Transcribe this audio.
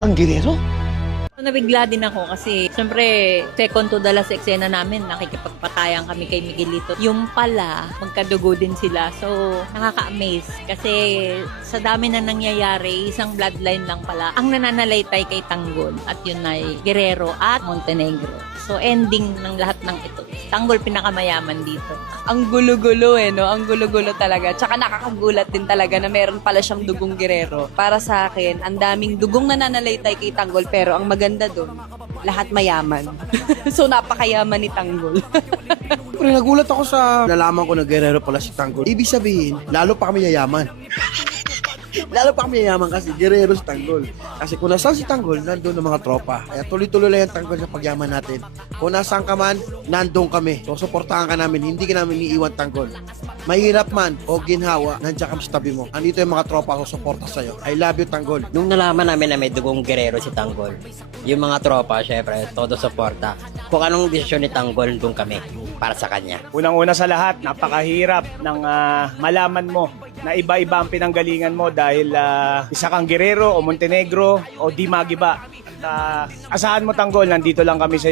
Ang girero? Nabigla din ako kasi syempre second to the last eksena namin nakikipagpatayan kami kay Miguelito. Yung pala, magkadugo din sila. So, nakaka-amaze kasi sa dami na nangyayari, isang bloodline lang pala ang nananalaytay kay Tanggol at yun ay Guerrero at Montenegro. So, ending ng lahat ng ito. Tanggol pinakamayaman dito. Ang gulo-gulo no? Ang gulo-gulo talaga. Tsaka nakakagulat din talaga na meron pala siyang dugong Guerrero. Para sa akin, ang daming dugong nananalaytay kay Tanggol pero ang maganda doon, lahat mayaman. So napakayaman ni Tanggol. Pero nagulat ako sa nalaman ko na Guerrero pala si Tanggol. Ibig sabihin, lalo pa kami yayaman. Lalo pa kami yayaman kasi Guerrero si Tanggol. Kasi kung nasaan si Tanggol, nandun ang mga tropa. Kaya tuloy-tuloy lang yung Tanggol sa pagyaman natin. Kung nasaan ka man, nandun kami. So, suportahan ka namin. Hindi ka namin iiwan Tanggol. Mahirap man o ginhawa, nandiyan kami sa tabi mo. Andito yung mga tropa ko suporta sa'yo. I love you, Tanggol. Nung nalaman namin na may dugong Guerrero si Tanggol, yung mga tropa, syempre, todo suporta. Kung anong desisyon ni Tanggol, doon kami para sa kanya. Unang-una sa lahat, napakahirap ng malaman mo na iba-iba ang pinanggalingan mo dahil isa kang Guerrero o Montenegro o Di Magiba. Asahan mo Tanggol, nandito lang kami sa